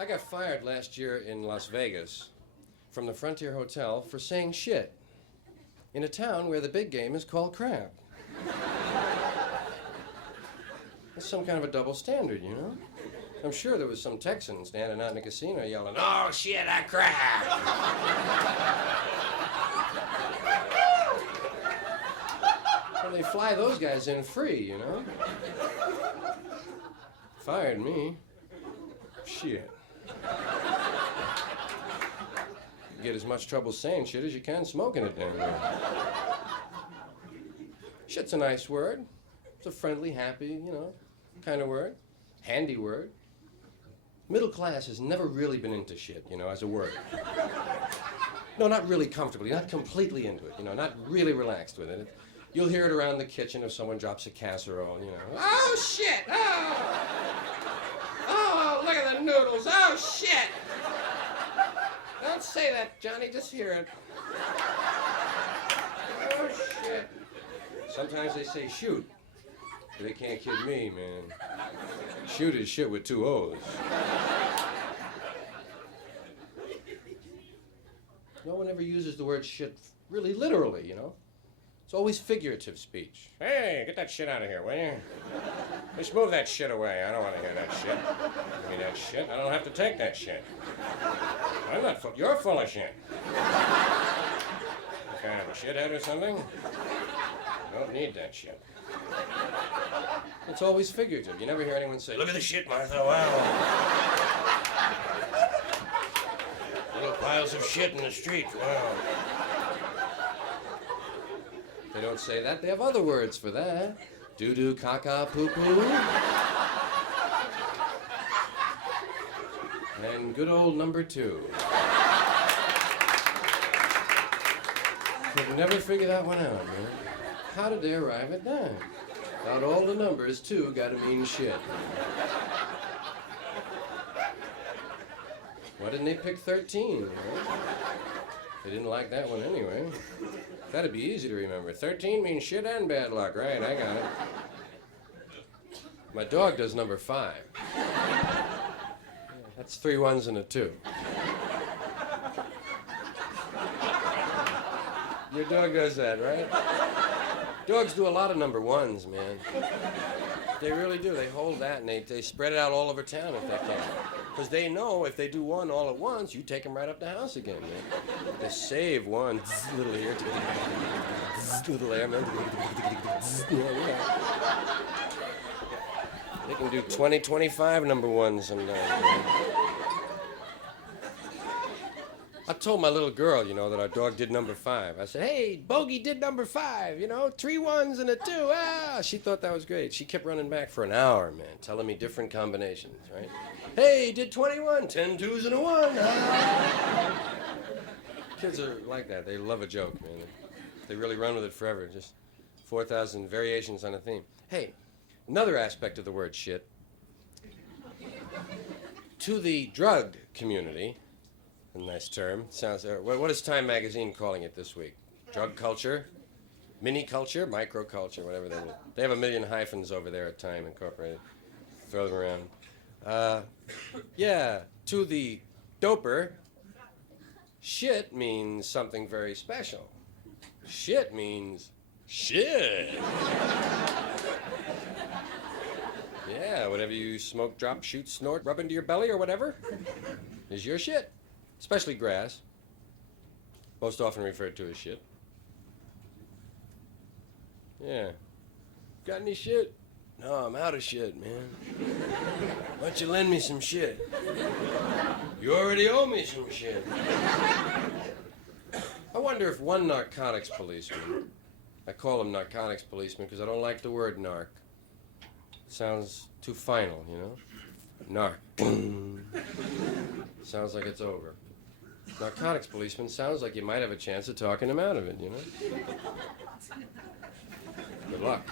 I got fired last year in Las Vegas from the Frontier Hotel for saying shit in a town where the big game is called crap. It's some kind of a double standard, you know? I'm sure there was some Texan standing out in a casino yelling, "Oh, shit, I crap!" And they fly those guys in free, you know? Fired me. Shit. You get as much trouble saying shit as you can smoking it down there. Shit's a nice word. It's a friendly, happy, you know, kind of word. Handy word. Middle class has never really been into shit, you know, as a word. No, not really comfortably, not completely into it, you know, not really relaxed with it. You'll hear it around the kitchen if someone drops a casserole, you know. "Oh, shit! Oh! Oh, look at the noodles! Oh, shit! Don't say that, Johnny, just hear it. Oh, shit." Sometimes they say shoot. But they can't kid me, man. Shoot is shit with 2 O's. No one ever uses the word shit really literally, you know? It's always figurative speech. "Hey, get that shit out of here, will you? Just move that shit away. I don't want to hear that shit. Give me that shit. I don't have to take that shit. I'm not full. You're full of shit. You kind of a shithead or something? I don't need that shit." It's always figurative. You never hear anyone say, "Look at the shit, Martha. Wow. Little piles of shit in the street. Wow." They don't say that. They have other words for that. Doo-doo, caca, poo-poo. And good old number 2. Could never figure that one out, man. How did they arrive at that? Out all the numbers, 2 gotta mean shit. Why didn't they pick 13? You know? They didn't like that one anyway. That'd be easy to remember. 13 means shit and bad luck, right? I got it. My dog does number 5. That's 3 1s and a 2. Your dog does that, right? Dogs do a lot of number 1s, man. They really do. They hold that and they spread it out all over town if they can. Because they know if they do 1 all at once, you take them right up the house again, man. They save 1, little here, little there, man. They can do 20, 25 number 1s sometimes. I told my little girl, you know, that our dog did number 5. I said, "Hey, Bogey did number 5, you know, 3 1s and a 2. Ah!" She thought that was great. She kept running back for an hour, man, telling me different combinations, right? "Hey, did 21, 10 2s and a 1. Ah!" Kids are like that. They love a joke, man. They really run with it forever. Just 4,000 variations on a theme. Hey, another aspect of the word shit. To the drug community, a nice term. Sounds. What is Time Magazine calling it this week? Drug culture, mini culture, micro culture, whatever they will. They have a million hyphens over there at Time Incorporated. Throw them around. Yeah. To the doper, shit means something very special. Shit means shit. Yeah. Whatever you smoke, drop, shoot, snort, rub into your belly, or whatever, is your shit. Especially grass, most often referred to as shit. Yeah. Got any shit? No, I'm out of shit, man. Why don't you lend me some shit? You already owe me some shit. I wonder if one narcotics policeman, I call him narcotics policeman because I don't like the word narc. It sounds too final, you know? Narc. Sounds like it's over. Narcotics policeman sounds like you might have a chance of talking him out of it, you know? Good luck.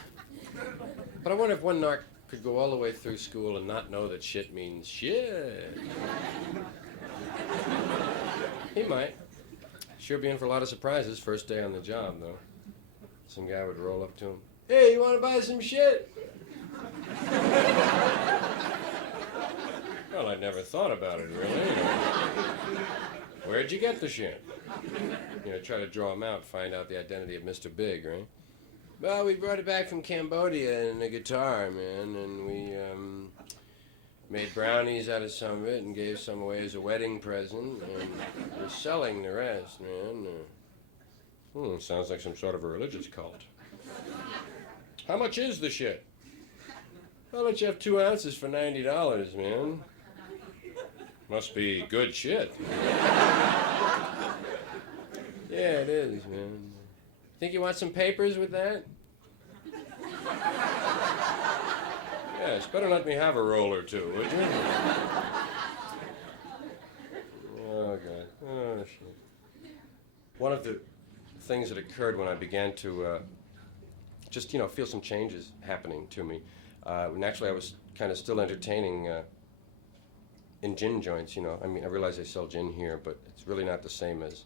But I wonder if one narc could go all the way through school and not know that shit means shit. He might. Sure be in for a lot of surprises first day on the job, though. Some guy would roll up to him. "Hey, you want to buy some shit?" Well, I'd never thought about it, really. Where'd you get the shit? You know, try to draw him out, find out the identity of Mr. Big, right? Well, we brought it back from Cambodia in a guitar, man, and we, made brownies out of some of it and gave some away as a wedding present, and we're selling the rest, man. Sounds like some sort of a religious cult. How much is the shit? I'll let you have 2 ounces for $90, man. Must be good shit. Yeah, it is, man. Think you want some papers with that? Yes, better let me have a roll or two, would you? Oh, God. Oh, shit. One of the things that occurred when I began to just, you know, feel some changes happening to me. Naturally, I was kind of still entertaining in gin joints, you know. I mean, I realize they sell gin here, but it's really not the same as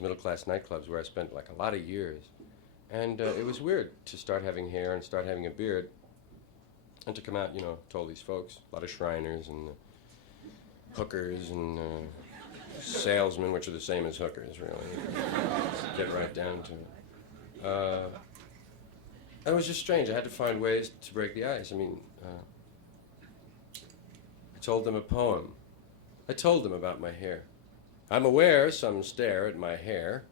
middle-class nightclubs where I spent, like, a lot of years. And it was weird to start having hair and start having a beard and to come out, you know, to all these folks, a lot of Shriners and hookers and salesmen, which are the same as hookers, really. Get right down to it. And it was just strange. I had to find ways to break the ice. I mean, I told them a poem. I told them about my hair. I'm aware some stare at my hair.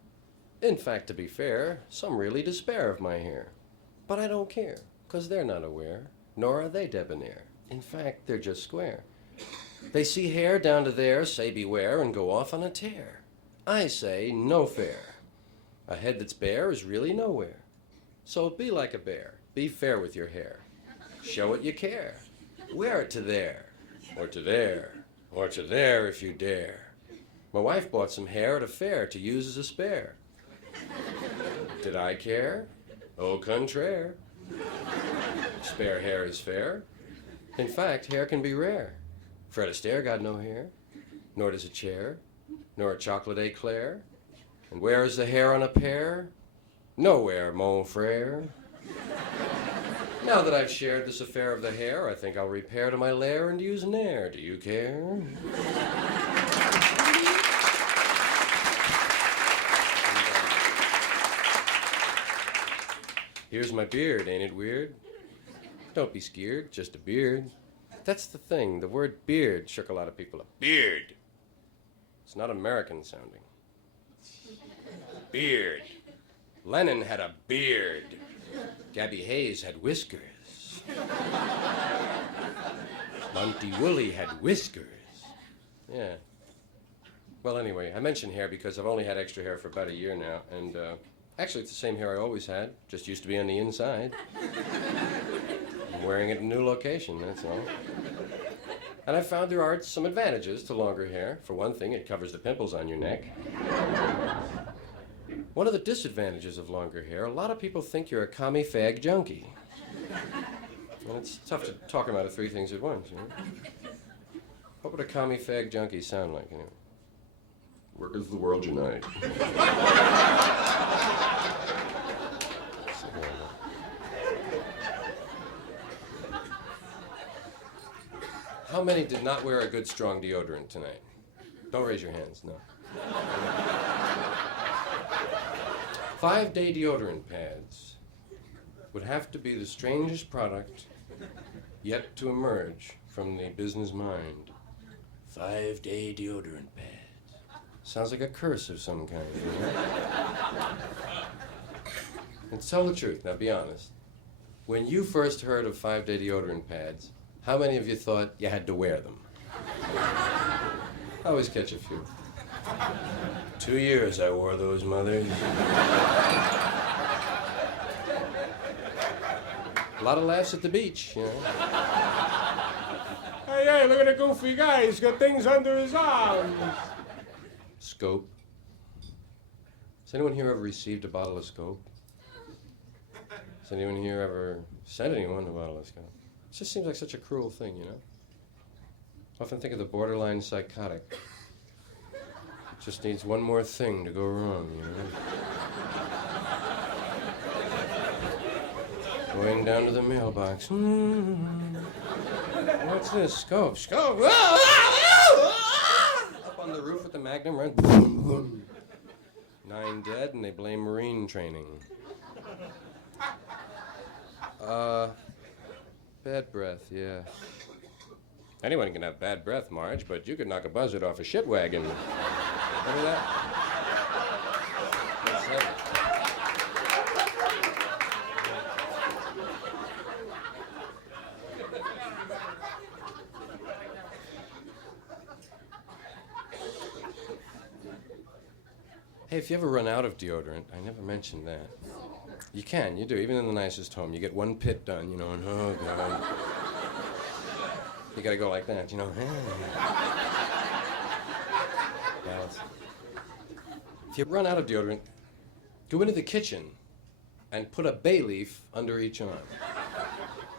In fact, to be fair, some really despair of my hair. But I don't care, 'cause they're not aware, nor are they debonair. In fact, they're just square. They see hair down to there, say beware, and go off on a tear. I say, no fair. A head that's bare is really nowhere. So be like a bear. Be fair with your hair. Show it you care. Wear it to there, or to there, or to there if you dare. My wife bought some hair at a fair to use as a spare. Did I care? Au contraire. Spare hair is fair. In fact, hair can be rare. Fred Astaire got no hair, nor does a chair, nor a chocolate eclair. And where is the hair on a pear? Nowhere, mon frere. Now that I've shared this affair of the hair, I think I'll repair to my lair and use Nair. Do you care? Here's my beard, ain't it weird? Don't be scared, just a beard. That's the thing, the word beard shook a lot of people up. Beard. It's not American sounding. Beard. Lennon had a beard. Gabby Hayes had whiskers. Monte Woolley had whiskers. Yeah. Well, anyway, I mentioned hair because I've only had extra hair for about a year now, and actually it's the same hair I always had, just used to be on the inside. I'm wearing it in a new location, that's all. And I found there are some advantages to longer hair. For one thing, it covers the pimples on your neck. One of the disadvantages of longer hair, a lot of people think you're a commie fag junkie. And it's tough to talk about 3 things at once, you know? What would a commie fag junkie sound like, anyway? Workers of the world unite. How many did not wear a good, strong deodorant tonight? Don't raise your hands, no. 5-day deodorant pads would have to be the strangest product yet to emerge from the business mind. 5-day deodorant pads. Sounds like a curse of some kind. You know? And tell the truth, now be honest. When you first heard of 5-day deodorant pads, how many of you thought you had to wear them? I always catch a few. 2 years I wore those mothers. A lot of laughs at the beach, you know. Hey, look at the goofy guy. He's got things under his arms. Scope. Has anyone here ever received a bottle of Scope? Has anyone here ever sent anyone a bottle of Scope? It just seems like such a cruel thing, you know? I often think of the borderline psychotic. It just needs one more thing to go wrong, you know? Going down to the mailbox. What's this? Scope. Scope. Up on the roof with the Magnum, right? Boom, boom. 9 dead, and they blame Marine training. Bad breath, yeah. Anyone can have bad breath, Marge, but you could knock a buzzard off a shit wagon. Remember that? That's it. Hey, if you ever run out of deodorant, I never mentioned that. You can, you do, even in the nicest home. You get one pit done, you know, and oh, God. You gotta go like that, you know. If you run out of deodorant, go into the kitchen and put a bay leaf under each arm.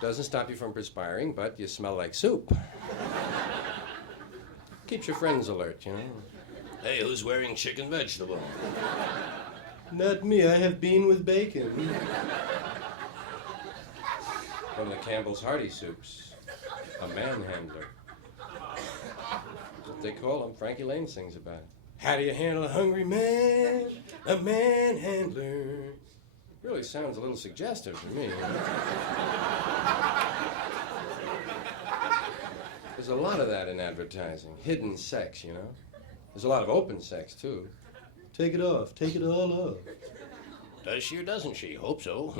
Doesn't stop you from perspiring, but you smell like soup. Keeps your friends alert, you know. Hey, who's wearing chicken vegetable? Not me, I have bean with bacon. One of the Campbell's hearty soups. A manhandler. That's what they call him. Frankie Lane sings about it. How do you handle a hungry man? A manhandler. Really sounds a little suggestive to me. There's a lot of that in advertising. Hidden sex, you know. There's a lot of open sex, too. Take it off. Take it all off. Does she or doesn't she? Hope so.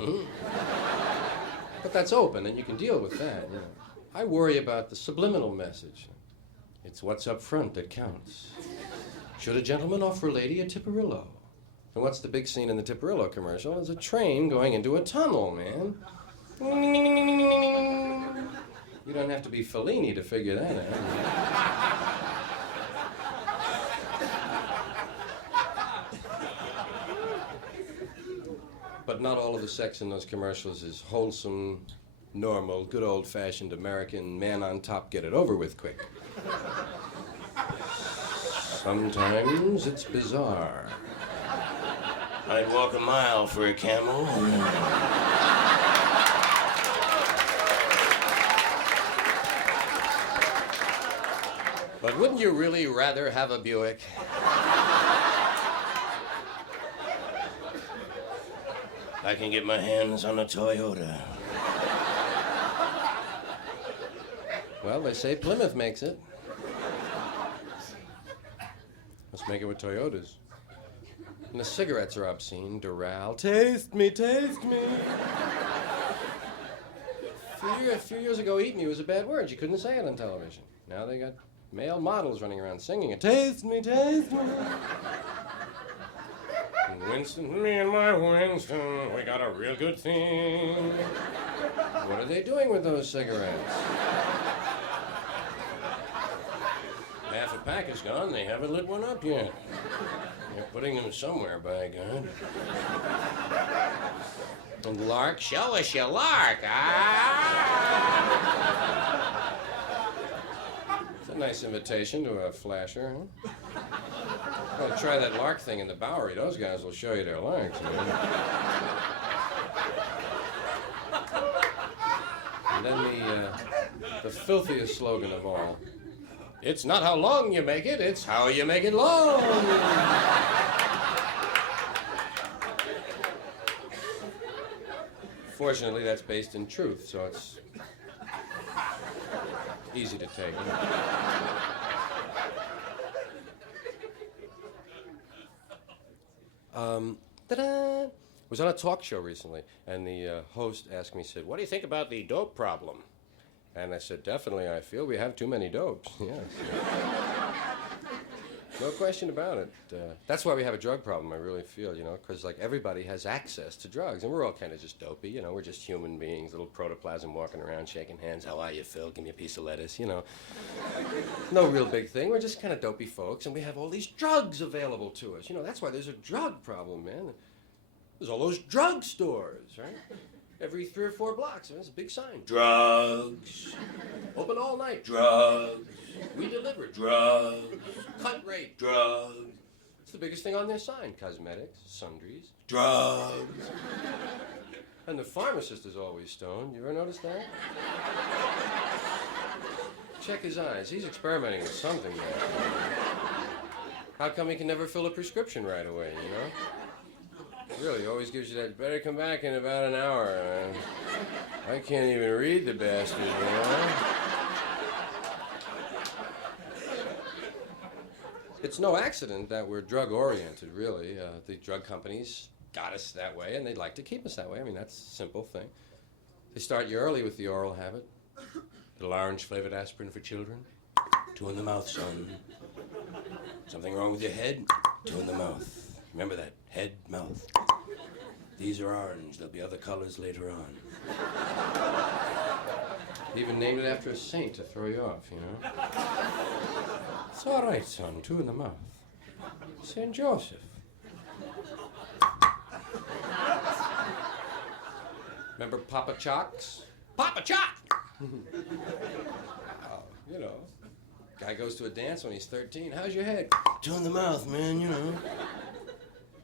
But that's open, and you can deal with that, you know. I worry about the subliminal message. It's what's up front that counts. Should a gentleman offer a lady a Tipperillo? And what's the big scene in the Tipperillo commercial? It's a train going into a tunnel, man. You don't have to be Fellini to figure that out. But not all of the sex in those commercials is wholesome, normal, good old-fashioned American man on top, get it over with quick. Sometimes it's bizarre. I'd walk a mile for a camel. But wouldn't you really rather have a Buick? I can get my hands on a Toyota. Well, they say Plymouth makes it. Let's make it with Toyotas. And the cigarettes are obscene. Doral. Taste me, taste me. A few years ago, eat me was a bad word. You couldn't say it on television. Now they got male models running around singing it. Taste me, taste me. Winston, me and my Winston, we got a real good thing. What are they doing with those cigarettes? Half a pack is gone, they haven't lit one up yet. They're putting them somewhere, by God. And Lark, show us your Lark, ah! It's a nice invitation to a flasher, huh? Well, try that Lark thing in the Bowery. Those guys will show you their Larks, man. And then the filthiest slogan of all. It's not how long you make it, it's how you make it long. Fortunately, that's based in truth, so it's easy to take. Ta-da! Was on a talk show recently, and the host asked me, said, "What do you think about the dope problem?" And I said, "Definitely, I feel we have too many dopes." Yes. No question about it. That's why we have a drug problem, I really feel, you know, because, like, everybody has access to drugs, and we're all kind of just dopey, you know, we're just human beings, little protoplasm walking around, shaking hands. How are you, Phil? Give me a piece of lettuce, you know. No real big thing. We're just kind of dopey folks, and we have all these drugs available to us. You know, that's why there's a drug problem, man. There's all those drug stores, right? Every 3 or 4 blocks, there's a big sign. Drugs. Open all night. Drugs. We deliver. Drugs. Cut rate. Drugs. It's the biggest thing on their sign. Cosmetics, sundries, drugs. And the pharmacist is always stoned. You ever notice that? Check his eyes. He's experimenting with something there. How come he can never fill a prescription right away, you know? Really, always gives you that, better come back in about an hour. I can't even read the bastard, you know? It's no accident that we're drug-oriented, really. The drug companies got us that way, and they'd like to keep us that way. I mean, that's a simple thing. They start you early with the oral habit. Little orange-flavored aspirin for children. 2 in the mouth, son. Something wrong with your head? 2 in the mouth. Remember that, head, mouth. These are orange. There'll be other colors later on. Even named it after a saint to throw you off, you know? It's all right, son. 2 in the mouth. St. Joseph. Remember Papa Chocks? Papa Chock! You know, guy goes to a dance when he's 13. How's your head? 2 in the mouth, man, you know.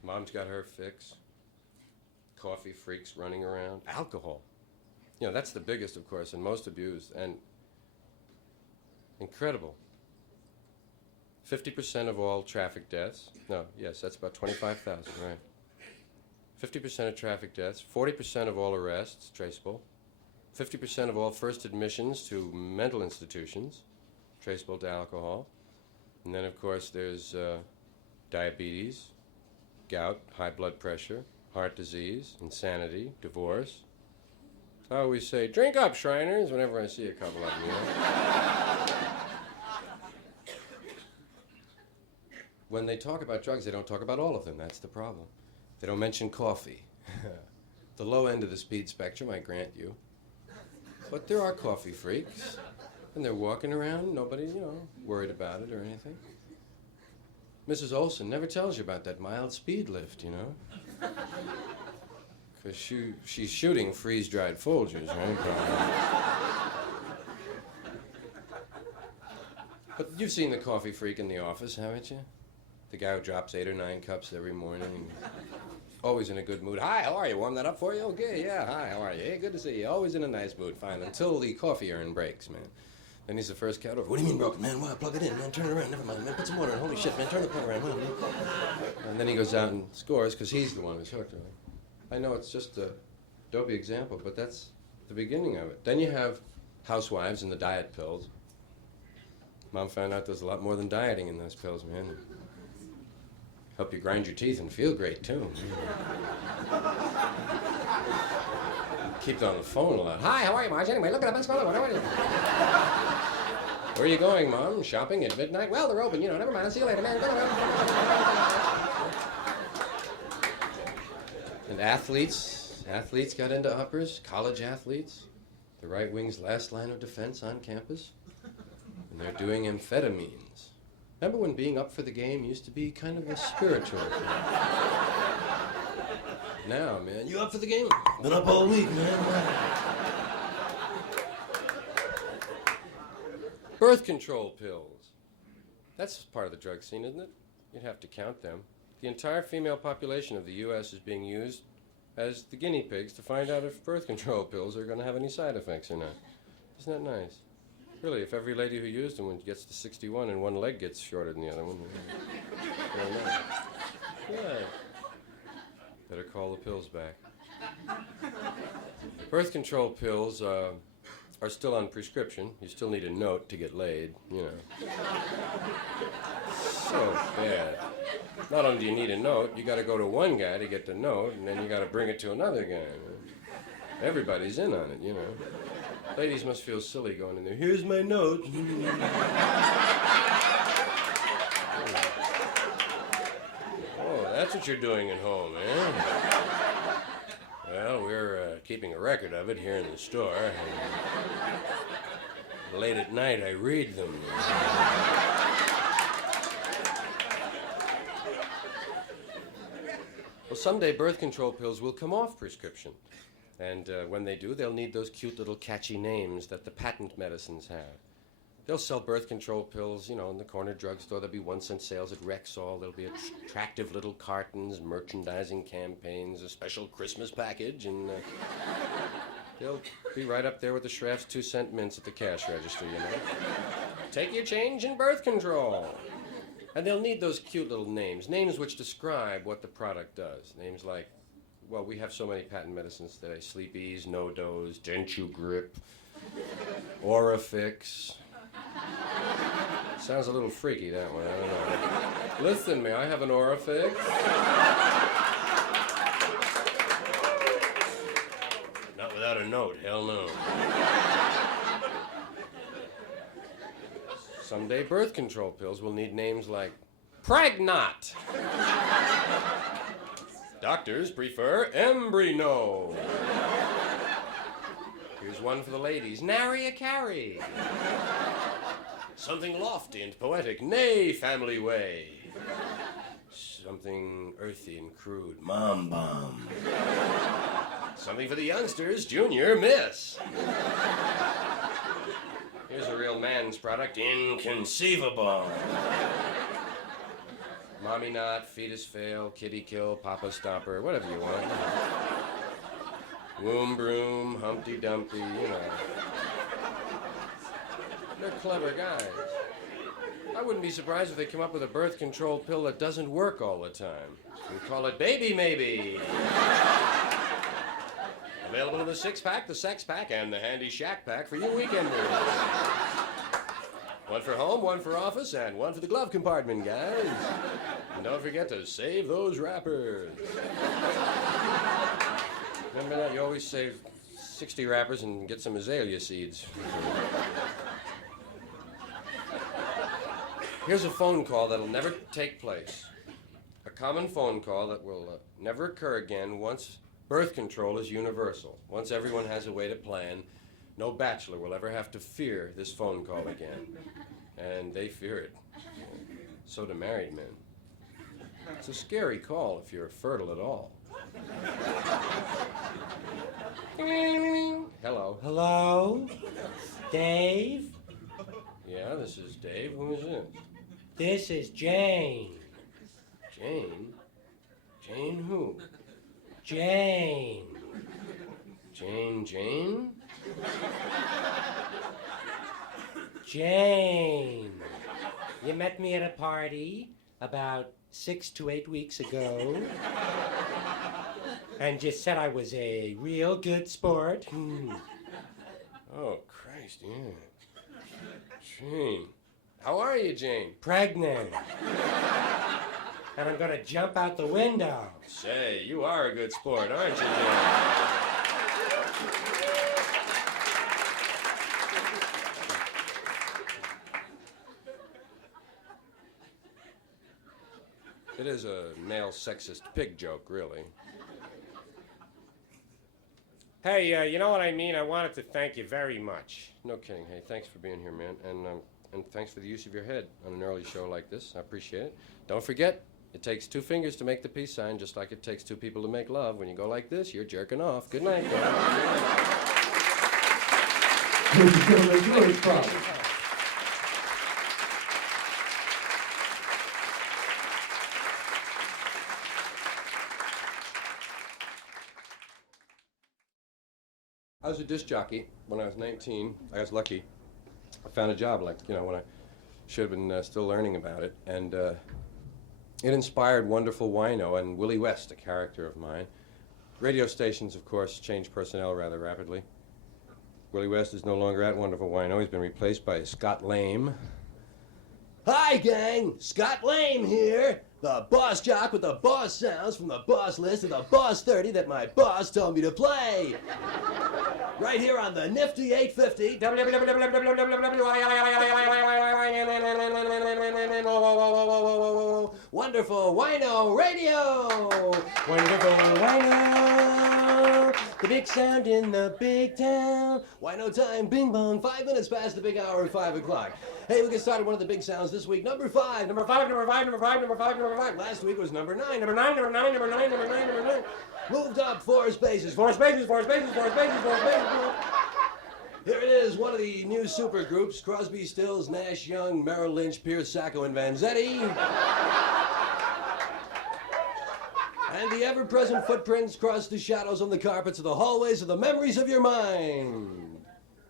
Mom's got her fix. Coffee freaks running around. Alcohol. You know, that's the biggest, of course, and most abused, and incredible. 50% of all traffic deaths. No, yes, that's about 25,000, right. 50% of traffic deaths, 40% of all arrests, traceable. 50% of all first admissions to mental institutions, traceable to alcohol. And then, of course, there's diabetes, gout, high blood pressure, heart disease, insanity, divorce. So I always say, drink up, Shriners, whenever I see a couple of them, you know? When they talk about drugs, they don't talk about all of them. That's the problem. They don't mention coffee. The low end of the speed spectrum, I grant you. But there are coffee freaks, and they're walking around, nobody, you know, worried about it or anything. Mrs. Olson never tells you about that mild speed lift, you know? Because she's shooting freeze-dried Folgers, right? But you've seen the coffee freak in the office, haven't you? The guy who drops 8 or 9 cups every morning. Always in a good mood. Hi, how are you? Warm that up for you? Okay, yeah, hi, how are you? Hey, good to see you. Always in a nice mood, fine. Until the coffee urn breaks, man. Then he's the first cat over. What do you mean broken, man? Why, plug it in, man. Turn it around. Never mind, man. Put some water in. Holy shit, man. Turn the plug around, man. And then he goes out and scores because he's the one who's hooked on it. I know it's just a dopey example, but that's the beginning of it. Then you have housewives and the diet pills. Mom found out there's a lot more than dieting in those pills, man. Help you grind your teeth and feel great, too. Keep on the phone a lot. Hi, how are you, Marge? Anyway, look at that. How are you? Where are you going, Mom? Shopping at midnight? Well, they're open, you know. Never mind. See you later, man. Go. And athletes got into uppers. College athletes. The right wing's last line of defense on campus. And they're doing amphetamines. Remember when being up for the game used to be kind of a spiritual thing? Now, man, you up for the game? Been up all week, man. Birth control pills. That's part of the drug scene, isn't it? You'd have to count them. The entire female population of the U.S. is being used as the guinea pigs to find out if birth control pills are going to have any side effects or not. Isn't that nice? Really, if every lady who used them gets to 61 and one leg gets shorter than the other one. Yeah. Better call the pills back. Birth control pills are still on prescription. You still need a note to get laid, you know. So bad. Not only do you need a note, you got to go to one guy to get the note, and then you got to bring it to another guy. Everybody's in on it, you know. Ladies must feel silly going in there. Here's my note. Oh, that's what you're doing at home, eh? Well, we're keeping a record of it here in the store. And late at night, I read them. Well, someday birth control pills will come off prescription. And when they do, they'll need those cute little catchy names that the patent medicines have. They'll sell birth control pills, you know, in the corner drugstore. There'll be 1-cent sales at Rexall. There'll be attractive little cartons, merchandising campaigns, a special Christmas package, and they'll be right up there with the Schraff's 2-cent mints at the cash register, you know. Take your change in birth control. And they'll need those cute little names which describe what the product does. Names like, well, we have so many patent medicines today. Sleep Ease, No Dose, Dentu Grip, Orifix. Sounds a little freaky, that one, I don't know. Listen, may I have an Orifix? Not without a note, hell no. Someday birth control pills will need names like Pregnot. Doctors prefer Embrino. Here's one for the ladies, Nary a Carry. Something lofty and poetic, Nay, Family Way. Something earthy and crude, Mom Bomb. Something for the youngsters, Junior Miss. Here's a real man's product, Inconceivable. Mommy Knot, Fetus Fail, Kitty Kill, Papa Stomper, whatever you want. Womb Broom, Humpty Dumpty, you know. They're clever guys. I wouldn't be surprised if they come up with a birth control pill that doesn't work all the time. We call it Baby Maybe. Available in the 6-pack, the sex pack, and the handy shack pack for you weekenders. One for home, one for office, and one for the glove compartment, guys. And don't forget to save those wrappers. Remember that? You always save 60 wrappers and get some azalea seeds. Here's a phone call that'll never take place. A common phone call that will never occur again once birth control is universal. Once everyone has a way to plan, no bachelor will ever have to fear this phone call again. And they fear it. So do married men. It's a scary call if you're fertile at all. Hello. Hello? Dave? Yeah, this is Dave. Who is this? This is Jane. Jane? Jane who? Jane. Jane? Jane. You met me at a party about 6 to 8 weeks ago. And you said I was a real good sport. Oh, Christ, yeah. Jane. How are you, Jane? Pregnant. And I'm gonna jump out the window. Say, you are a good sport, aren't you, Jane? It is a male sexist pig joke, really. Hey, you know what I mean? I wanted to thank you very much. No kidding. Hey, thanks for being here, man. And thanks for the use of your head on an early show like this. I appreciate it. Don't forget, it takes 2 fingers to make the peace sign, just like it takes 2 people to make love. When you go like this, you're jerking off. Good night, guys. I was a disc jockey when I was 19. I was lucky. I found a job, like, you know, when I should have been still learning about it. And it inspired Wonderful Wino and Willie West, a character of mine. Radio stations, of course, changed personnel rather rapidly. Willie West is no longer at Wonderful Wino. He's been replaced by Scott Lame. Hi, gang! Scott Lame here! The boss jock with the boss sounds from the boss list of the boss 30 that my boss told me to play! Right here on the nifty 850. Wonderful Wino Radio! Wonderful Wino! The big sound in the big town. Wino time, bing bong, 5 minutes past the big hour of 5 o'clock. Hey, we get started one of the big sounds this week. Number 5. Last week was number 9. Number 9. Moved up 4 spaces. 4 spaces. Here it is, one of the new supergroups, Crosby, Stills, Nash, Young, Merrill Lynch, Pierce, Sacco, and Vanzetti. And the ever-present footprints cross the shadows on the carpets of the hallways of the memories of your mind.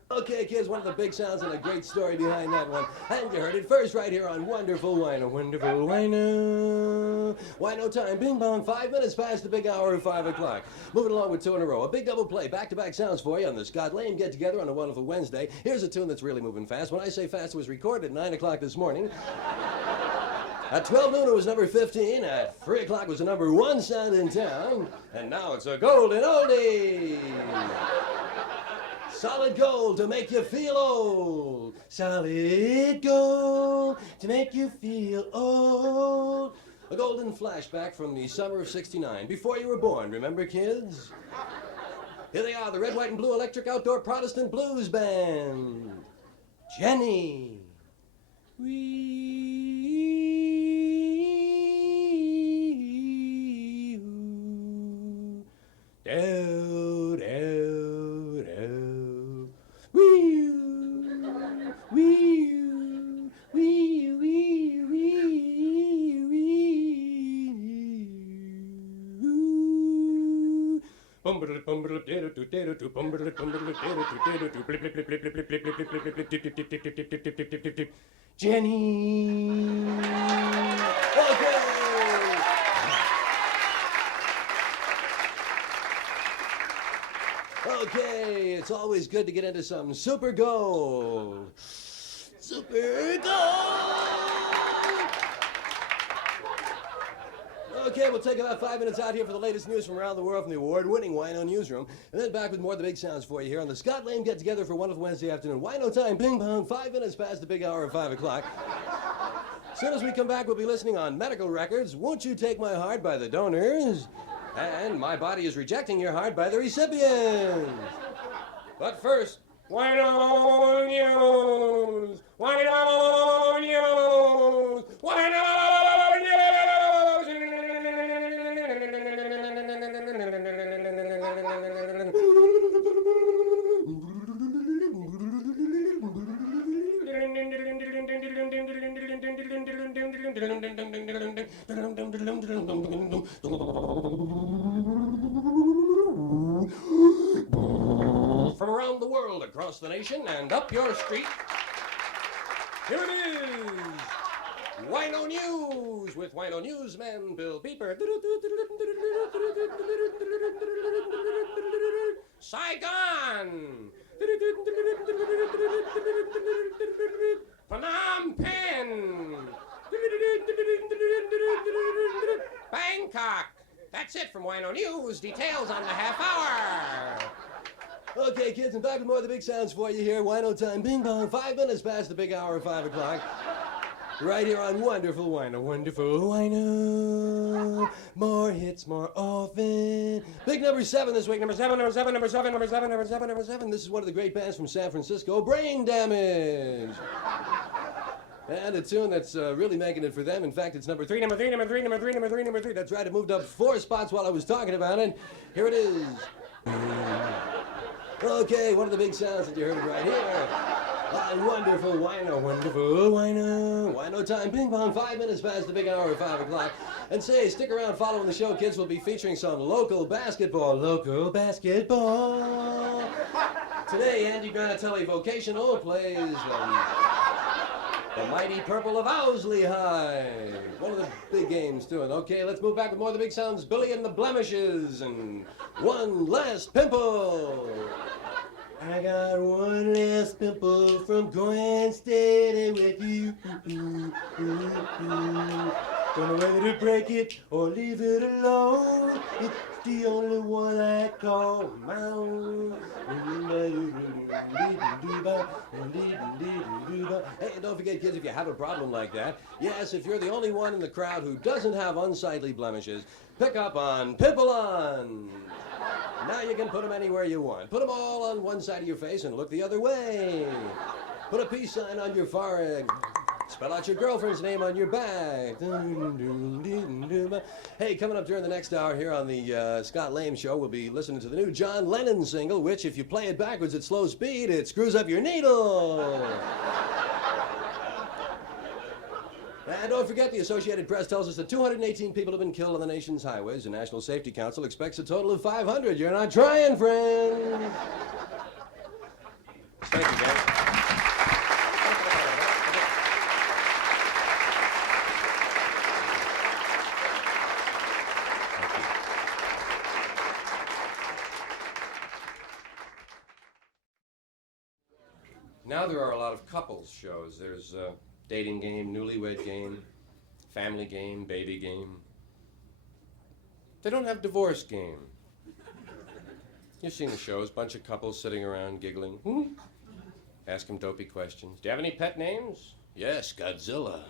Okay, kids, one of the big sounds and a great story behind that one. And you heard it first right here on Wonderful Wino. Wonderful Wino. Wino time. Bing bong. 5 minutes past the big hour of 5 o'clock. Moving along with two in a row. A big double play. Back-to-back sounds for you on the Scott Lane Get Together on a Wonderful Wednesday. Here's a tune that's really moving fast. When I say fast, it was recorded at 9 o'clock this morning. At 12 noon, it was number 15. At 3 o'clock, was the number 1 sound in town. And now it's a golden oldie. Solid gold to make you feel old. Solid gold to make you feel old. A golden flashback from the summer of '69, before you were born. Remember, kids? Here they are, the Red, White, and Blue Electric Outdoor Protestant Blues Band. Jenny. Jenny. Okay. Okay, it's always good to get into some super gold. Super gold. Okay, we'll take about 5 minutes out here for the latest news from around the world from the award-winning Wino Newsroom, and then back with more of the big sounds for you here on the Scott Lane Get Together for Wonderful Wednesday afternoon. Wino time, ping pong, 5 minutes past the big hour of 5 o'clock. As soon as we come back, we'll be listening on medical records. Won't You Take My Heart by the donors, and My Body Is Rejecting Your Heart by the recipients. But first, Wino News! Wino News! Wino News! From around the world, across the nation, and up your street, here it is, Wino News, with Wino Newsman Bill Beeper. Saigon, Phnom Penh, Bangkok. That's it from Wino News. Details on the half hour. Okay, kids, and back with more of the big sounds for you here. Wino time, bing bong, 5 minutes past the big hour of 5 o'clock. Right here on Wonderful Wino. Wonderful Wino. More hits more often. Big number 7 this week. Number 7, number 7, number 7, number 7, number 7, number 7. This is one of the great bands from San Francisco, Brain Damage. And a tune that's really making it for them. In fact, it's number 3, number 3, number 3, number 3, number 3, number 3. That's right, it moved up 4 spots while I was talking about it. Here it is. Okay, one of the big sounds that you heard right here. Wonderful Wino, Wonderful Wino. Wino time, ping pong, 5 minutes past the big hour of 5 o'clock. And say, stick around following the show, kids. We'll be featuring some local basketball. Local basketball. Today, Andy Granatelli Vocational plays the mighty Purple of Owsley High. One of the big games too. Okay, let's move back with more of the big sounds. Billy and the Blemishes and One Last Pimple. I got one last pimple from going steady with you. Don't know whether to break it or leave it alone. It's the only one I call my own. Hey, and don't forget, kids, if you have a problem like that, yes, if you're the only one in the crowd who doesn't have unsightly blemishes, pick up on Pimple On. Now you can put them anywhere you want. Put them all on one side of your face and look the other way. Put a peace sign on your forehead. Spell out your girlfriend's name on your bag. Hey, coming up during the next hour here on the Scott Lame Show, we'll be listening to the new John Lennon single, which, if you play it backwards at slow speed, it screws up your needle. And don't forget, the Associated Press tells us that 218 people have been killed on the nation's highways. The National Safety Council expects a total of 500. You're not trying, friends. Thank you, guys. Now there are a lot of couples shows. There's dating game, newlywed game, family game, baby game. They don't have divorce game. You've seen the shows, bunch of couples sitting around giggling. Ask them dopey questions. Do you have any pet names? Yes, Godzilla.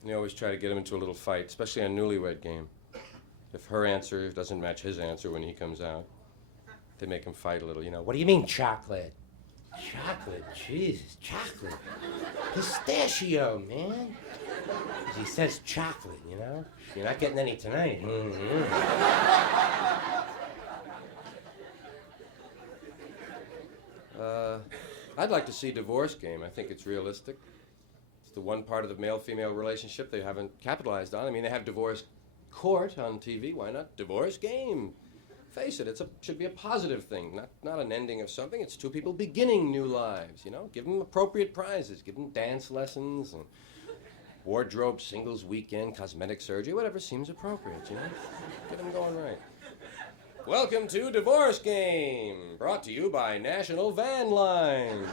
And you always try to get them into a little fight, especially on newlywed game. If her answer doesn't match his answer when he comes out, they make him fight a little, you know. What do you mean, chocolate? Chocolate? Jesus, chocolate. Pistachio, man. He says chocolate, you know? You're not getting any tonight. I'd like to see Divorce Game. I think it's realistic. It's the one part of the male-female relationship they haven't capitalized on. I mean, they have Divorce Court on TV. Why not Divorce Game? Face it, should be a positive thing, not an ending of something. It's two people beginning new lives, you know? Give them appropriate prizes. Give them dance lessons and wardrobe singles weekend, cosmetic surgery, whatever seems appropriate, you know? Get them going right. Welcome to Divorce Game, brought to you by National Van Line.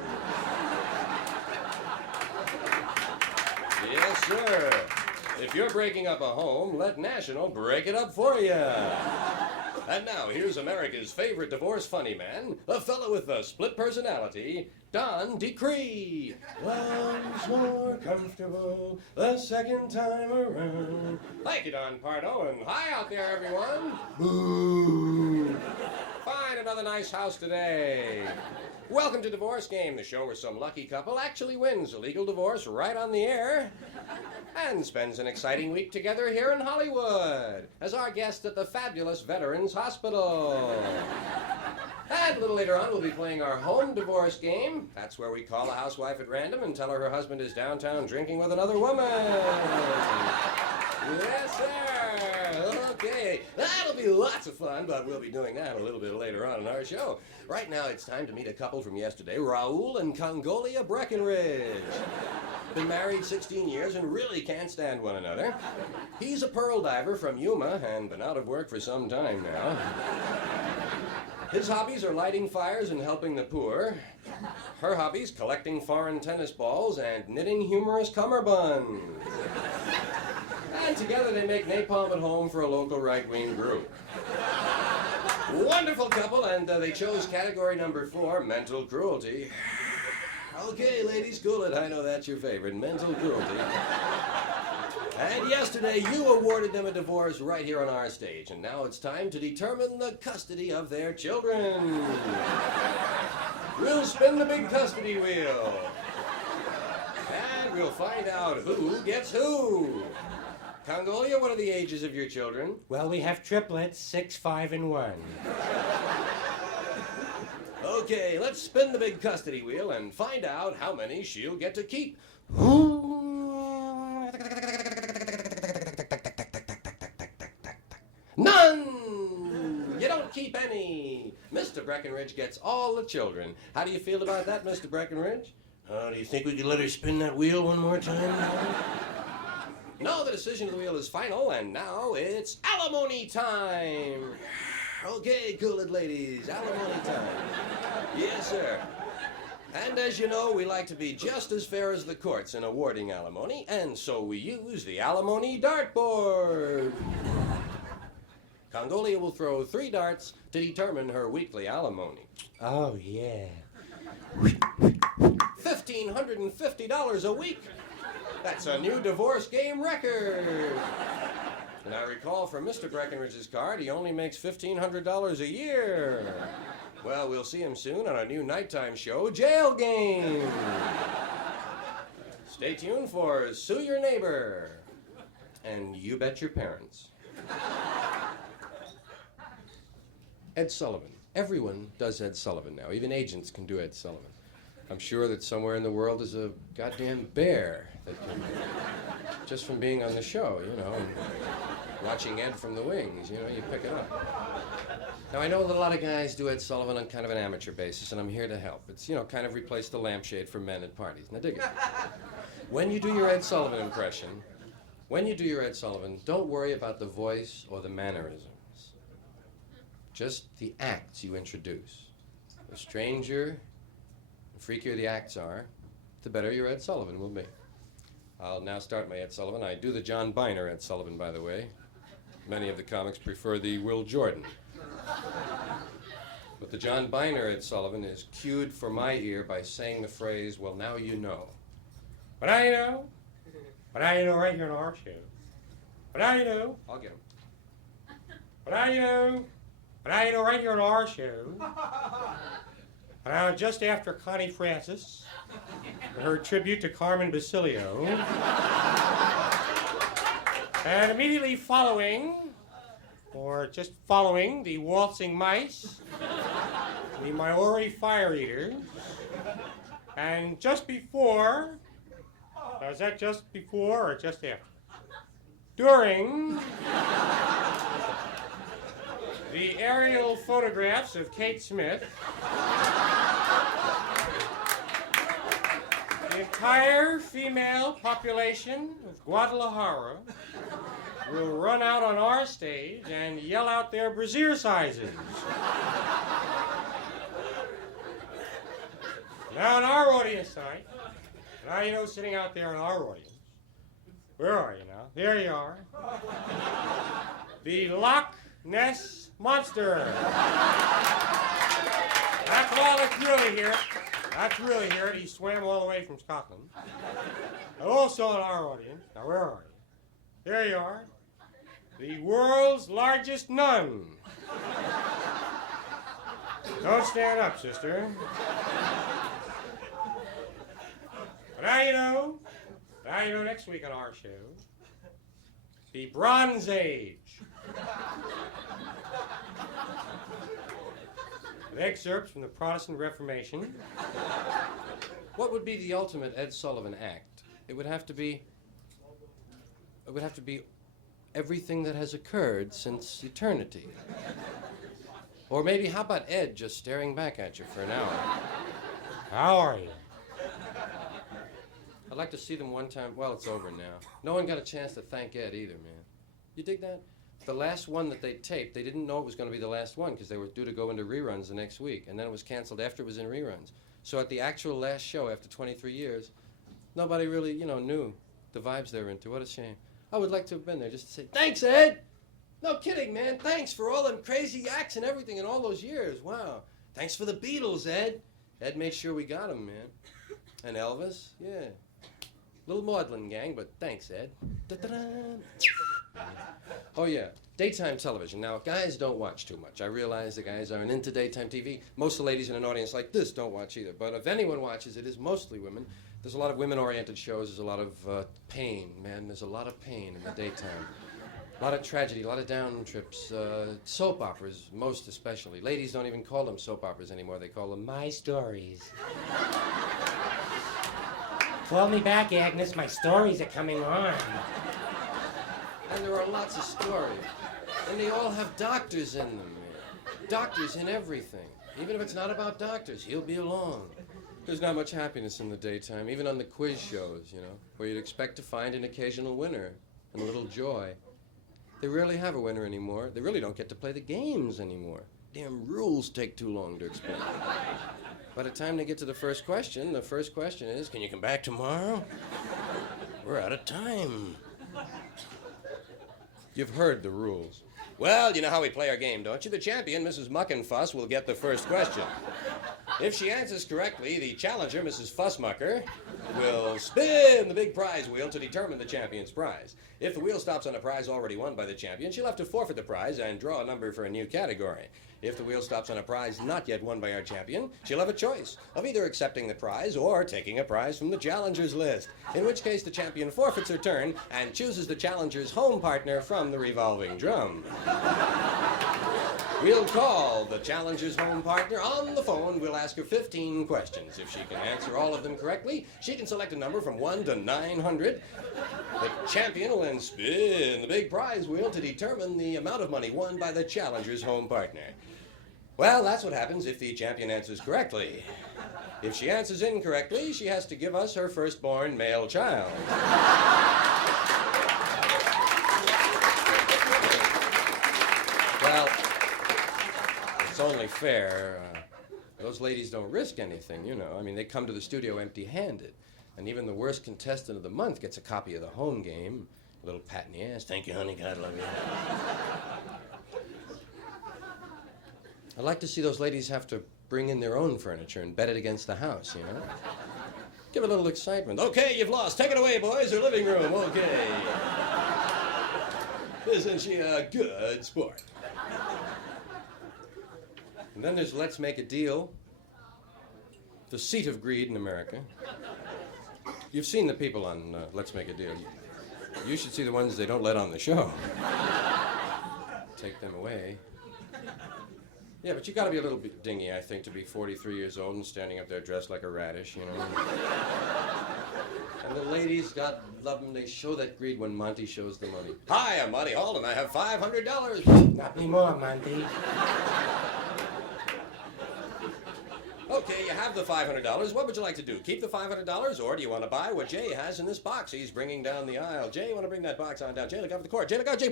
Yes, sir. If you're breaking up a home, let National break it up for you. And now, here's America's favorite divorce funny man, the fellow with the split personality, Don Decree. Love's more comfortable the second time around. Thank you, Don Pardo, and hi out there, everyone. Boo. Find another nice house today. Welcome to Divorce Game, the show where some lucky couple actually wins a legal divorce right on the air and spends an exciting week together here in Hollywood as our guest at the fabulous Veterans Hospital. And a little later on, we'll be playing our home divorce game. That's where we call a housewife at random and tell her husband is downtown drinking with another woman. Yes, sir. Okay, that'll be lots of fun, but we'll be doing that a little bit later on in our show. Right now, it's time to meet a couple from yesterday, Raul and Congolia Breckenridge. Been married 16 years and really can't stand one another. He's a pearl diver from Yuma and been out of work for some time now. His hobbies are lighting fires and helping the poor. Her hobbies, collecting foreign tennis balls and knitting humorous cummerbunds. And together they make napalm at home for a local right-wing group. Wonderful couple, and they chose category number 4, mental cruelty. Okay, ladies, cool it. I know that's your favorite, mental cruelty. And yesterday, you awarded them a divorce right here on our stage, and now it's time to determine the custody of their children. We'll spin the big custody wheel. And we'll find out who gets who. Congolia, what are the ages of your children? Well, we have triplets, 6, 5, and 1. Okay, let's spin the big custody wheel and find out how many she'll get to keep. None! You don't keep any. Mr. Breckenridge gets all the children. How do you feel about that, Mr. Breckenridge? Do you think we could let her spin that wheel one more time? No, the decision of the wheel is final, and now it's alimony time. Okay, cool it, ladies. Alimony time. Yes, sir. And as you know, we like to be just as fair as the courts in awarding alimony, and so we use the alimony dartboard. Congolia will throw 3 darts to determine her weekly alimony. Oh, yeah. $1,550 a week. That's a new divorce game record. And I recall from Mr. Breckenridge's card, he only makes $1,500 a year. Well, we'll see him soon on our new nighttime show, Jail Game. Stay tuned for Sue Your Neighbor. And You Bet Your Parents. Ed Sullivan. Everyone does Ed Sullivan now. Even agents can do Ed Sullivan. I'm sure that somewhere in the world is a goddamn bear that can, just from being on the show, you know, and watching Ed from the wings, you know, you pick it up. Now, I know that a lot of guys do Ed Sullivan on kind of an amateur basis, and I'm here to help. It's, you know, kind of replace the lampshade for men at parties. Now, dig it. When you do your Ed Sullivan impression, don't worry about the voice or the mannerisms. Just the acts you introduce. The stranger, the freakier the acts are, the better your Ed Sullivan will be. I'll now start my Ed Sullivan. I do the John Biner Ed Sullivan, by the way. Many of the comics prefer the Will Jordan. But the John Biner Ed Sullivan is cued for my ear by saying the phrase, well, now you know. But now you know. But now you know right here on our show. But now you know. I'll get him. But now you know. But now you know right here on our show. And now just after Connie Francis, her tribute to Carmen Basilio. And immediately following, or just following, the Waltzing Mice, the Maori Fire Eaters, and just before, now is that just before or just after? During the aerial photographs of Kate Smith, the entire female population of Guadalajara will run out on our stage and yell out their brassiere sizes. Now in our audience tonight, now you know sitting out there in our audience, where are you now? There you are. The Loch Ness Monster. That's all that's really here. That's really here. He swam all the way from Scotland. And also in our audience, now where are you? There you are. The world's largest nun. Don't stand up, sister. But now you know. Now you know next week on our show. The Bronze Age. With excerpts from the Protestant Reformation. What would be the ultimate Ed Sullivan act? It would have to be everything that has occurred since eternity. Or maybe, how about Ed just staring back at you for an hour? How are you? I'd like to see them one time. Well, it's over now. No one got a chance to thank Ed either, man. You dig that? The last one that they taped, they didn't know it was going to be the last one because they were due to go into reruns the next week, and then it was canceled after it was in reruns. So at the actual last show after 23 years, nobody really, knew the vibes they were into. What a shame. I would like to have been there just to say, thanks, Ed! No kidding, man. Thanks for all them crazy acts and everything in all those years. Wow. Thanks for the Beatles, Ed. Ed made sure we got them, man. And Elvis, yeah. Little maudlin gang, but thanks, Ed. Da-da-da. Oh, yeah. Daytime television. Now, guys don't watch too much. I realize the guys aren't into daytime TV. Most of the ladies in an audience like this don't watch either. But if anyone watches, it is mostly women. There's a lot of women-oriented shows. There's a lot of pain, man. There's a lot of pain in the daytime. A lot of tragedy, a lot of down trips. Soap operas, most especially. Ladies don't even call them soap operas anymore. They call them My Stories. Call me back, Agnes. My stories are coming on. And there are lots of stories. And they all have doctors in them, man. Doctors in everything. Even if it's not about doctors, he'll be along. There's not much happiness in the daytime, even on the quiz shows, where you'd expect to find an occasional winner and a little joy. They rarely have a winner anymore. They really don't get to play the games anymore. Damn rules take too long to explain. By the time they get to the first question is, can you come back tomorrow? We're out of time. You've heard the rules. Well, you know how we play our game, don't you? The champion, Mrs. Muckenfuss, will get the first question. If she answers correctly, the challenger, Mrs. Fussmucker, will spin the big prize wheel to determine the champion's prize. If the wheel stops on a prize already won by the champion, she'll have to forfeit the prize and draw a number for a new category. If the wheel stops on a prize not yet won by our champion, she'll have a choice of either accepting the prize or taking a prize from the challenger's list, in which case the champion forfeits her turn and chooses the challenger's home partner from the revolving drum. We'll call the challenger's home partner on the phone. We'll ask her 15 questions. If she can answer all of them correctly, she can select a number from 1 to 900. The champion will then spin the big prize wheel to determine the amount of money won by the challenger's home partner. Well, that's what happens if the champion answers correctly. If she answers incorrectly, she has to give us her firstborn male child. Well, it's only fair. Those ladies don't risk anything, you know. I mean, they come to the studio empty-handed. And even the worst contestant of the month gets a copy of the home game. A little pat in the ass. Thank you, honey. God love you. I'd like to see those ladies have to bring in their own furniture and bet it against the house, you know? Give a little excitement. Okay, you've lost. Take it away, boys. Her living room. Okay. Isn't she a good sport? And then there's Let's Make a Deal, the seat of greed in America. You've seen the people on Let's Make a Deal. You should see the ones they don't let on the show. Take them away. Yeah, but you gotta be a little bit dingy, I think, to be 43 years old and standing up there dressed like a radish, you know? And the ladies, God love them, they show that greed when Monte shows the money. Hi, I'm Monte Holden. I have $500. Not anymore, Monte. Okay, you have the $500. What would you like to do? Keep the $500, or do you want to buy what Jay has in this box? He's bringing down the aisle. Jay, you want to bring that box on down? Jay, look out for the court. Jay, look out, Jay.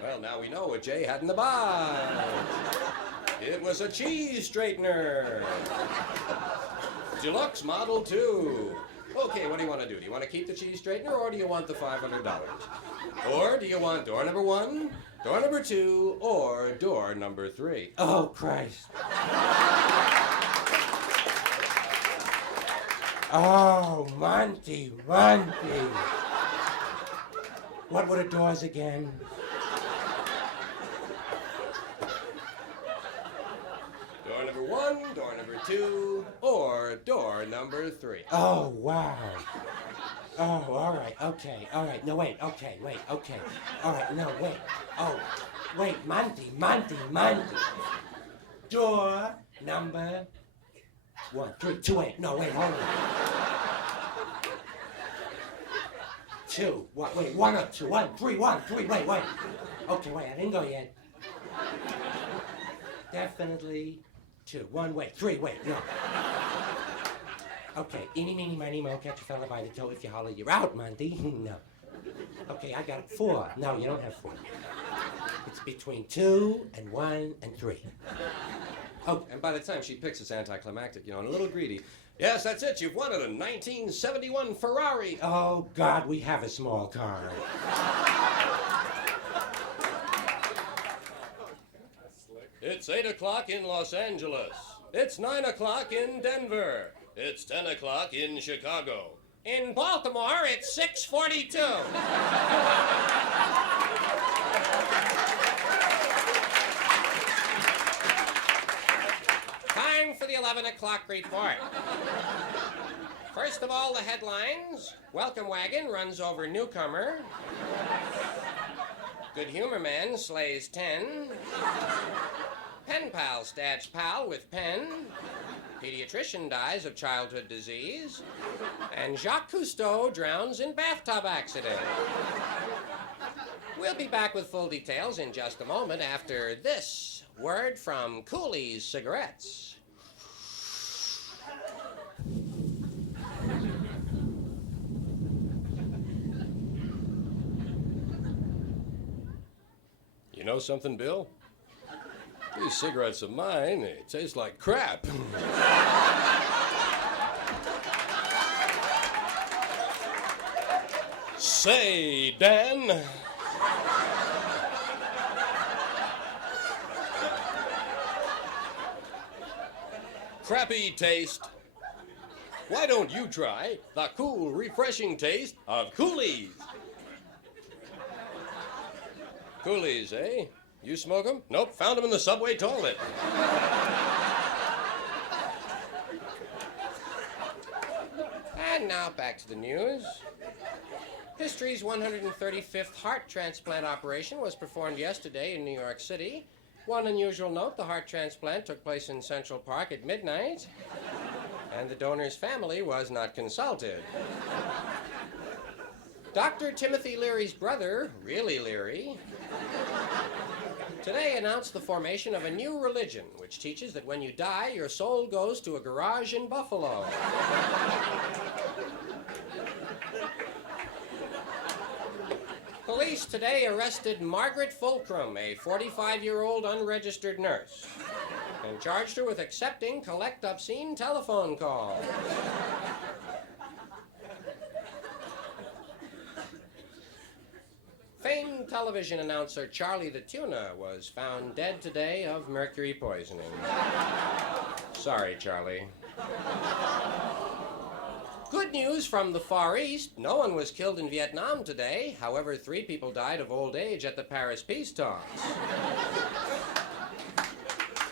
Well, now we know what Jay had in the box. It was a cheese straightener. Deluxe Model 2. Okay, what do you want to do? Do you want to keep the cheese straightener, or do you want the $500? Or do you want door number 1, door number 2, or door number 3? Oh, Christ. Oh, Monte. What were the doors again? Door number 1, door number 2, or door number 3. Oh, wow. Oh, all right, okay, all right. No, wait, okay, wait, okay. All right, no, wait. Oh, wait, Monte. Door number 1, 3, 2, wait, no, wait, hold on. 2, what, wait, 1 or 2, 1, 3, 1, 3, wait. Okay, wait, I didn't go yet. Definitely 2, 1, wait, 3, wait, no. Okay, eeny, meeny, miny, moe, catch a fella by the toe. If you holler, you're out, Monte. No. Okay, I got 4. No, you don't have 4. It's between 2 and 1 and 3. Oh, and by the time she picks, it's anticlimactic, you know, and a little greedy. Yes, that's it. You've won it, a 1971 Ferrari. Oh, God, we have a small car. It's 8 o'clock in Los Angeles. It's 9 o'clock in Denver. It's 10 o'clock in Chicago. In Baltimore, it's 6:42. Time for the 11 o'clock report. First of all, the headlines. Welcome wagon runs over newcomer. Good humor man slays 10. Pen pal stabs pal with pen. Pediatrician dies of childhood disease. And Jacques Cousteau drowns in bathtub accident. We'll be back with full details in just a moment after this word from Cooley's Cigarettes. You know something, Bill? These cigarettes of mine, they taste like crap. Say, Dan. crappy taste. Why don't you try the cool, refreshing taste of Coolies? Coolies, eh? You smoke them? Nope, found them in the subway toilet. And now back to the news. History's 135th heart transplant operation was performed yesterday in New York City. One unusual note, the heart transplant took place in Central Park at midnight, and the donor's family was not consulted. Dr. Timothy Leary's brother, really Leary, today announced the formation of a new religion which teaches that when you die, your soul goes to a garage in Buffalo. Police today arrested Margaret Fulcrum, a 45-year-old unregistered nurse, and charged her with accepting collect obscene telephone calls. Famed television announcer Charlie the Tuna was found dead today of mercury poisoning. Sorry, Charlie. Good news from the Far East. No one was killed in Vietnam today. However, 3 people died of old age at the Paris peace talks.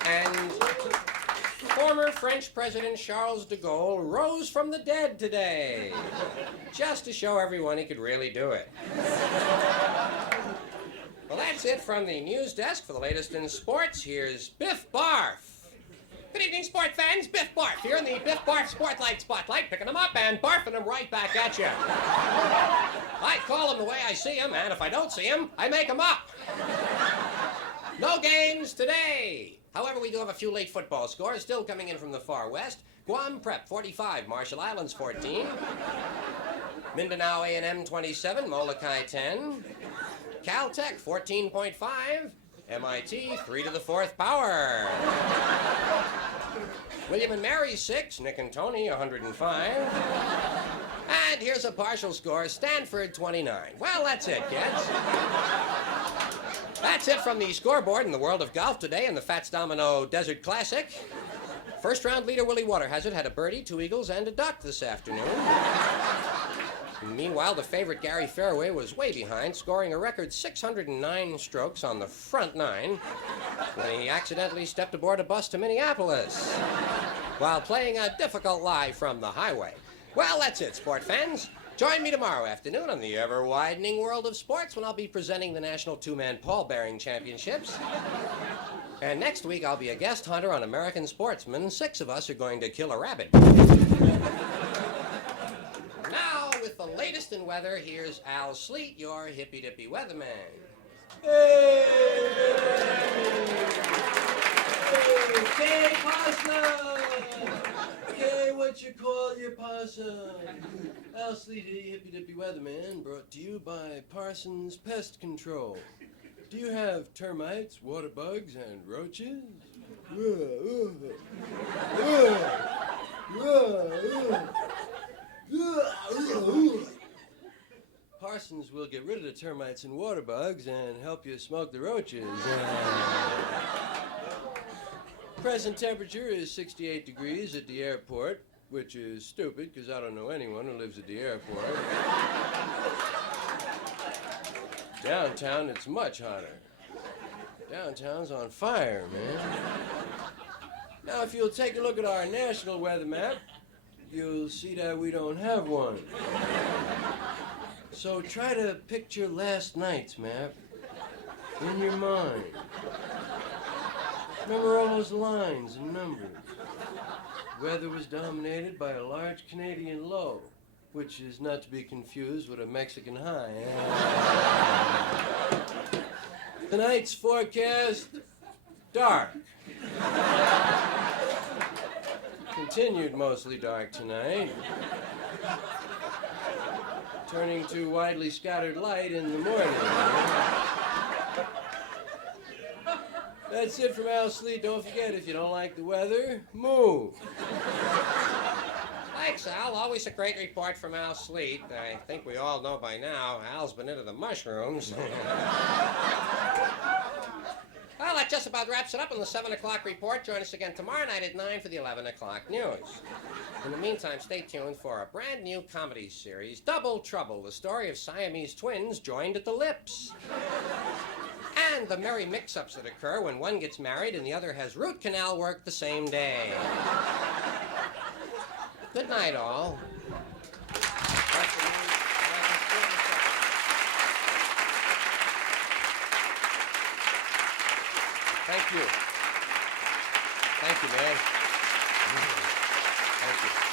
And former French President Charles de Gaulle rose from the dead today, just to show everyone he could really do it. Well, that's it from the news desk. For the latest in sports, here's Biff Barf. Good evening, sport fans. Biff Barf here in the Biff Barf Sportlight Spotlight, picking them up and barfing them right back at you. I call them the way I see them, and if I don't see them, I make them up. No games today. However, we do have a few late football scores still coming in from the far west. Guam Prep 45, Marshall Islands 14. Mindanao A&M 27, Molokai 10. Caltech 14.5. MIT 3 to the 4th power. William and Mary 6, Nick and Tony 105. And here's a partial score, Stanford 29. Well, that's it, kids. That's it from the scoreboard in the world of golf today in the Fats Domino Desert Classic. First round leader Willie Waterhazard had a birdie, 2 eagles, and a duck this afternoon. Meanwhile, the favorite Gary Fairway was way behind, scoring a record 609 strokes on the front 9 when he accidentally stepped aboard a bus to Minneapolis while playing a difficult lie from the highway. Well, that's it, sport fans. Join me tomorrow afternoon on the ever-widening world of sports when I'll be presenting the National Two-Man Pall-Bearing Championships. And next week, I'll be a guest hunter on American Sportsman. 6 of us are going to kill a rabbit. Now, with the latest in weather, here's Al Sleet, your hippy-dippy weatherman. Hey, hey, pasta! Hey, what you call your pasta? Al Sleet, hippy-dippy weatherman, brought to you by Parsons Pest Control. Do you have termites, water bugs, and roaches? Parsons will get rid of the termites and water bugs and help you smoke the roaches. Present temperature is 68 degrees at the airport, which is stupid because I don't know anyone who lives at the airport. Downtown, it's much hotter. Downtown's on fire, man. Now, if you'll take a look at our national weather map, you'll see that we don't have one. So try to picture last night's map in your mind. Remember all those lines and numbers. Weather was dominated by a large Canadian low, which is not to be confused with a Mexican high. Tonight's forecast, dark. Continued mostly dark tonight. Turning to widely scattered light in the morning. That's it from Al Sleet. Don't forget, if you don't like the weather, move. Thanks, Al. Always a great report from Al Sleet. I think we all know by now Al's been into the mushrooms. Well, that just about wraps it up on the 7 o'clock report. Join us again tomorrow night at 9 for the 11 o'clock news. In the meantime, stay tuned for a brand new comedy series, Double Trouble, the story of Siamese twins joined at the lips. And the merry mix-ups that occur when one gets married and the other has root canal work the same day. Good night, all. Thank you. Thank you, man. Thank you.